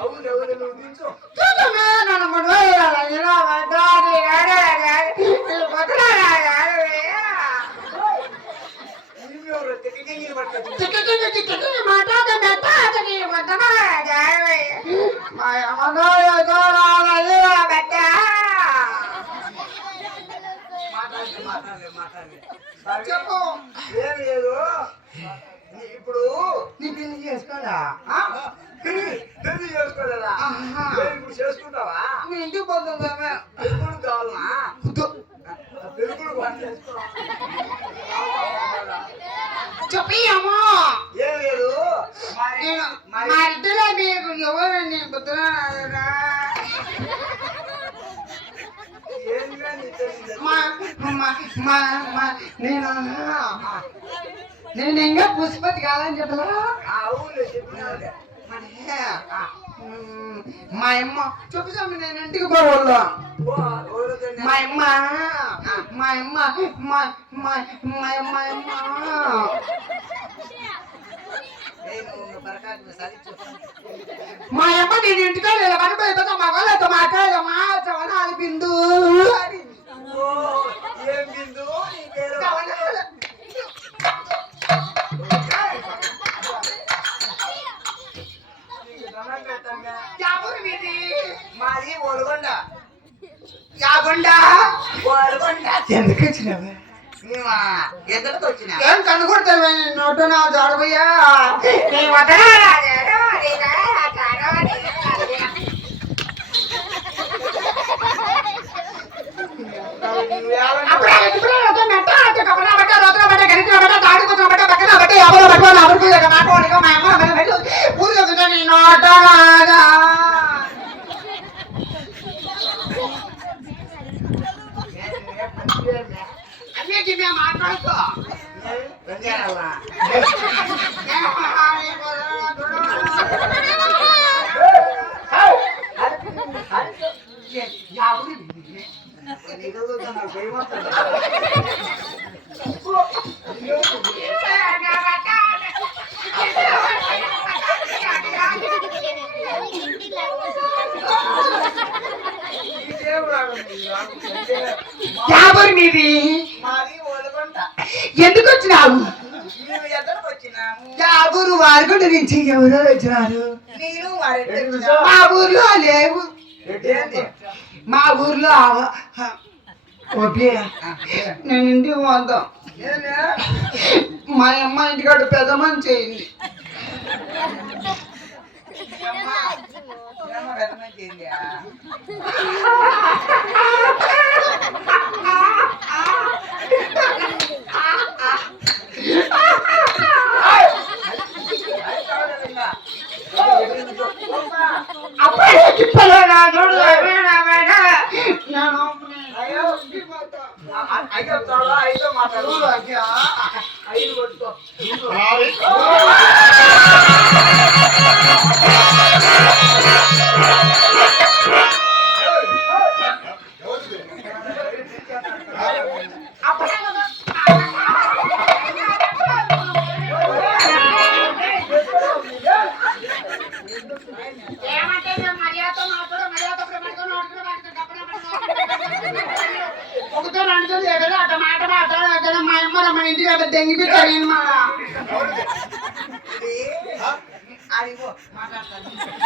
అవును ఎవరు నువ్వు దించు చెప్పు ఏం లేదు ఇప్పుడు నీ పెళ్లి చేసుకోదా పెళ్లి చేసుకోలేదా ఇప్పుడు చేసుకుంటావా నీ ఇంటికి పోతుందేమే పెరుగుడు కావాలనా పెరుగుడు పని చేసుకో చెప్పమ్మా ఏం లేదు మా ఇద్దరే మీకు ఎవరండి బుద్ధరా నేను ఇంకా పుష్పతి కాదని చెప్పలా మా అమ్మ చూపిస్తాము నేను ఇంటికి పోవాళ్ళు మా అమ్మ మా అమ్మ మా మా మా మా అమ్మ మా అమ్మ నేను ఇంటికి లేదా పడిపోయిపోతా మా వాళ్ళతో మాట్లాడమ్మా చవనాలు బిందు ఏం బిందు మాది ఒలగొండ యాగొండ ఒలగొండ ఎందుకు వచ్చినావే మేమా ఎద్దరికి వచ్చినా ఏం కనుకుంటావే నోటు నా జాడబోయా నీ వదన మాట్లాడుకో యాభై మీది మాది ఒలగొండ ఎందుకు వచ్చినావు మేము ఎద్దరికి వచ్చినాము యాగురు వారుగుండ నుంచి ఎవరో వచ్చినారు నేను వారి మా ఊర్లో లేవు ఏంటి మా ఊర్లో ఓకే నేను ఇంటికి పోతాం మా అమ్మ ఇంటికాడ పెద్ద మనిషి చేయింది అప్పుడే చెప్పలేనా చూడు ఐదో మాట్లాడు ఐదు కొట్టుకో మా అమ్మ మన ఇంటికి దెంగి పెట్టాను మాట్లాడతాను